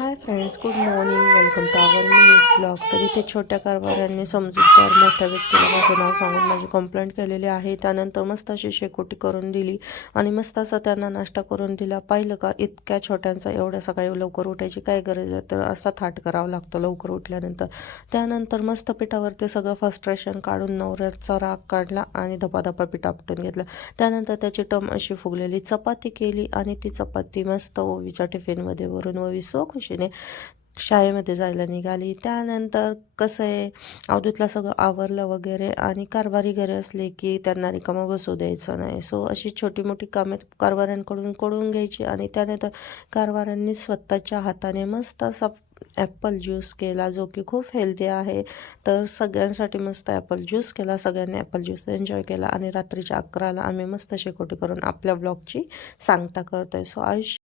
High friends, good morning. Welcome to our mini blog. तर इथे छोट्या कारभाऱ्यांनी समजूतदार मोठ्या व्यक्तीला माझं नाव सांगून माझी कंप्लेंट केलेली आहे. त्यानंतर मस्त अशी शेकोटी करून दिली आणि मस्त असा त्यांना नाश्ता करून दिला. पाहिलं का, इतक्या छोट्यांचा एवढ्या सकाळी लवकर उठायची काय गरज आहे? तर असा थाट करावा लागतो लवकर उठल्यानंतर. त्यानंतर मस्त पिठावरती सगळं फ्रस्ट्रेशन काढून नवऱ्याचा राग काढला आणि धपाधपा पीठ आपटून घेतलं. त्यानंतर त्याची टम अशी फुगलेली चपाती केली आणि ती चपाती मस्त ओवीच्या टिफिनमध्ये भरून ओवी सो खुशीने शाळेमध्ये जायला निघाली. त्यानंतर कसं आहे, अवधूतला सगळं आवरलं वगैरे आणि कारभारी घरी असले की त्यांना रिकामं बसू द्यायचं नाही. सो अशी छोटी मोठी कामे कारभाऱ्यांकडून करून घ्यायची. आणि त्यानंतर कारभाऱ्यांनी स्वतःच्या हाताने मस्त असा ॲपल ज्यूस केला, जो की खूप हेल्दी आहे. तर सगळ्यांसाठी मस्त ॲपल ज्यूस केला, सगळ्यांनी ॲपल ज्यूस एन्जॉय केला आणि रात्रीच्या 11ला आम्ही मस्त शेकोटी करून आपल्या ब्लॉगची सांगता करतो आहे. सो आयुष्य